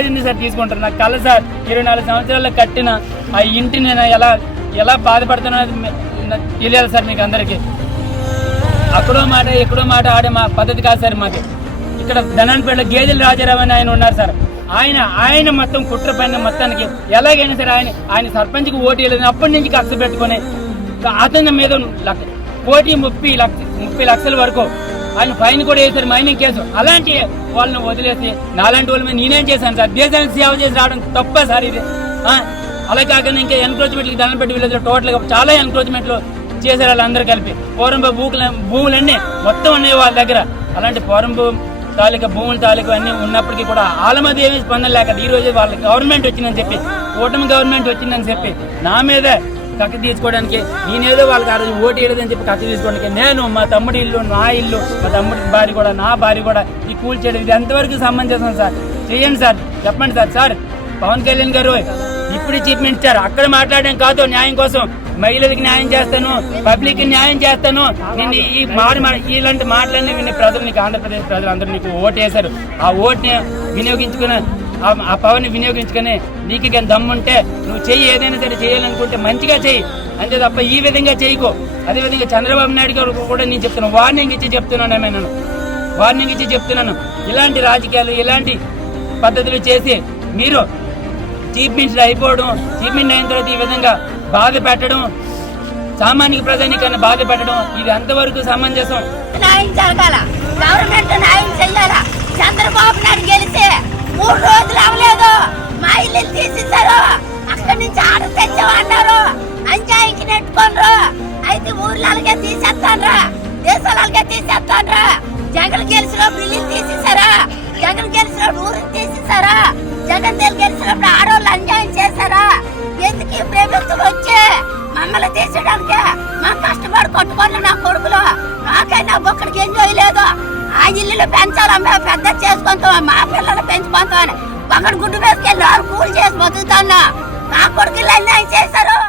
మీద ఎందుకు సార్ తీసుకుంటారు? నాకు కల సార్ 24 సంవత్సరాల్లో కట్టిన ఆ ఇంటిని నేను ఎలా బాధపడుతున్నా తెలియాలి సార్ మీకు అందరికీ. అక్కడో మాట ఎక్కడో మాట ఆడే మా పద్ధతి కాదు సార్ మాది. ఇక్కడ ధనాన్పేటలో గేదెల రాజారావు అని ఆయన ఉన్నారు సార్. ఆయన మొత్తం కుట్ర పైన మొత్తానికి ఎలాగైనా సరే ఆయన సర్పంచ్కి ఓటు వేయలేదు. అప్పటి నుంచి కక్ష పెట్టుకుని అతని మీద కోటి 30 లక్షల వరకు ఆయన ఫైన్ కూడా వేశారు, మైనింగ్ కేసు. అలాంటి వాళ్ళని వదిలేసి నాలాంటి వాళ్ళ మీద నేనేం చేశాను సార్? దేశానికి సేవ చేసి రావడం తప్ప సార్ ఇది. అలా కాకుండా ఇంకా ఎన్క్రోచ్మెంట్కి ధనంపేట విలేజ్ లో టోటల్ గా చాలా ఎన్క్రోచ్మెంట్లు చేశారు వాళ్ళందరూ కలిపి. పూర్వం భూములన్నీ మొత్తం ఉన్నాయి వాళ్ళ దగ్గర. అలాంటి పూర్వం తాలూకా భూముల తాలూకా అన్ని ఉన్నప్పటికీ కూడా వాళ్ళ మధ్య ఏమీ స్పందన లేక ఈ రోజు వాళ్ళ గవర్నమెంట్ వచ్చిందని చెప్పి, కూటమి గవర్నమెంట్ వచ్చిందని చెప్పి నా మీద కక్ష తీసుకోవడానికి, నేనేదో వాళ్ళకి ఆ రోజు ఓటు వేయలేదని చెప్పి కక్ష తీసుకోవడానికి నేను, మా తమ్ముడి ఇల్లు, నా ఇల్లు, మా తమ్ముడి భార్య కూడా, నా భార్య కూడా ఈ కూల్ చేయడం ఇది ఎంతవరకు సమంజసం సార్? చేయండి సార్, చెప్పండి సార్. సార్ పవన్ కళ్యాణ్ గారు ఇప్పుడు చీఫ్ మినిస్టర్ అక్కడ మాట్లాడడం కాదు, న్యాయం కోసం మహిళలకు న్యాయం చేస్తాను, పబ్లిక్ కి న్యాయం చేస్తాను. నేను ఈ ఇలాంటి మాటలన్నీ విని ప్రజలు, నీకు ఆంధ్రప్రదేశ్ ప్రజలు అందరూ నీకు ఓటు వేశారు. ఆ ఓటుని వినియోగించుకుని, ఆ పవన్ ని వినియోగించుకుని నీకు కానీ దమ్ముంటే నువ్వు చెయ్యి, ఏదైనా సరే చేయాలనుకుంటే మంచిగా చెయ్యి, అంతే తప్ప ఈ విధంగా చేయకు. అదేవిధంగా చంద్రబాబు నాయుడు గారు కూడా నేను చెప్తున్నాను, వార్నింగ్ ఇచ్చి చెప్తున్నాను. ఇలాంటి రాజకీయాలు, ఇలాంటి పద్ధతులు చేసి మీరు చీఫ్ మినిస్టర్ అయిపోవడం, చీఫ్ మినిస్టర్ అయిన తర్వాత ఈ విధంగా బాధ పెట్టడం, సామాన్య ప్రజానికన్నా బాధ పెట్టడం, ఇది అంతవరకు సమంజసం? న్యాయం జరగాల, గవర్నమెంట్ న్యాయం చెయ్యాలా. చంద్రబాబు నాయుడు గెలిచి 3 రోజులు అవ్వలేదు, మా ఇల్లు తీసేశారు. అక్కడి నుంచి ఆర్డర్ తెచ్చామన్నారు, అంజాయికి నెట్టుకోనరు. అయితే ఊర్లకే తీసేస్తాన్రా, దేశాలకే తీసేస్తాన్రా. జగన్ గెలిచినప్పుడు ఇల్లు తీసేశారా, జగన్ గెలిచినప్పుడు ఊరు తీసేశారా, జగన్ గెలిచినప్పుడు ఆడవాళ్ళు అన్యాయం చేశారా? ఎందుకు ఈ ప్రభుత్వం వచ్చి మమ్మల్ని తీసేయడానికి? మా కష్టపడి కొట్టుకున్న నా కొడుకులు నాకైనా ఒక్కడికి ఎంజాయ్ లేదు. ఆ ఇల్లు పెంచాలమ్మా, పెద్ద చేసుకుంటాం, మా పిల్లలు పెంచుకుంటామని ఒకటి గుడ్డు వేసుకెళ్ళి కూలి చేసి బతుకుతాను. నా కొడుకులు అన్యాయం చేశారు.